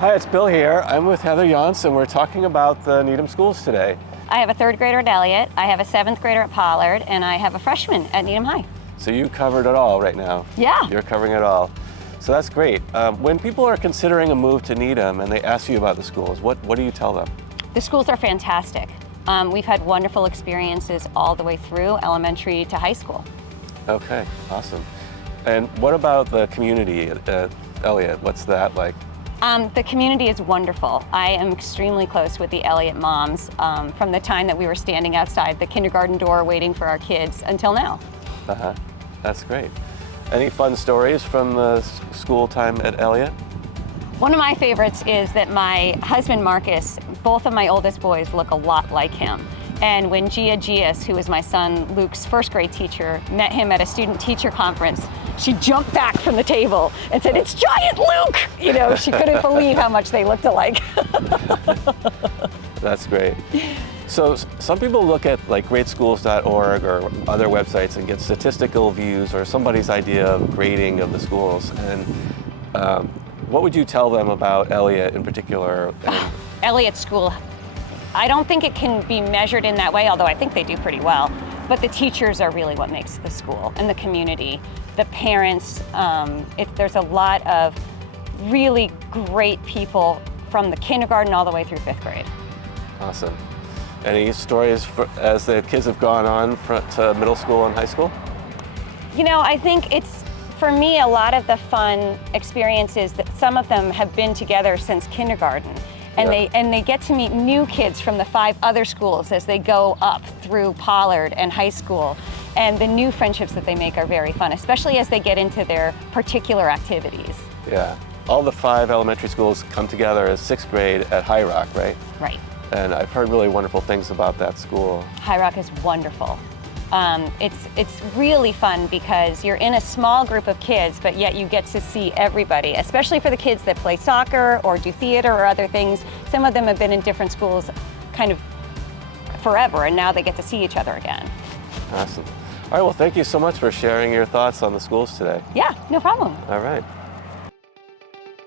Hi, it's Bill here. I'm with Heather Yonce, and we're talking about the Needham Schools today. I have a third grader at Eliot, I have a seventh grader at Pollard, and I have a freshman at Needham High. So you covered it all right now. Yeah. You're covering it all. So that's great. When people are considering a move to Needham and they ask you about the schools, what do you tell them? The schools are fantastic. We've had wonderful experiences all the way through elementary to high school. Okay, awesome. And what about the community at Eliot? What's that like? The community is wonderful. I am extremely close with the Eliot moms from the time that we were standing outside the kindergarten door waiting for our kids until now. That's great. Any fun stories from the school time at Eliot? One of my favorites is that my husband Marcus, both of my oldest boys look a lot like him. And when Gia Gias, who is my son Luke's first grade teacher, met him at a student teacher conference, she jumped back from the table and said, "It's giant Luke!" You know, she couldn't believe how much they looked alike. That's great. So some people look at like gradeschools.org or other websites and get statistical views or somebody's idea of grading of the schools. And what would you tell them about Eliot in particular? Eliot School, I don't think it can be measured in that way, although I think they do pretty well. But the teachers are really what makes the school, and the community, the parents. There's a lot of really great people from the kindergarten all the way through fifth grade. Awesome. Any stories as the kids have gone on to middle school and high school? You know, I think it's, for me, a lot of the fun experiences that some of them have been together since kindergarten. And they get to meet new kids from the 5 other schools as they go up through Pollard and high school. And the new friendships that they make are very fun, especially as they get into their particular activities. Yeah. All the 5 elementary schools come together as 6th grade at High Rock, right? Right. And I've heard really wonderful things about that school. High Rock is wonderful. It's really fun because you're in a small group of kids, but yet you get to see everybody, especially for the kids that play soccer or do theater or other things. Some of them have been in different schools kind of forever, and now they get to see each other again. Awesome. All right, well, thank you so much for sharing your thoughts on the schools today. Yeah, no problem. All right.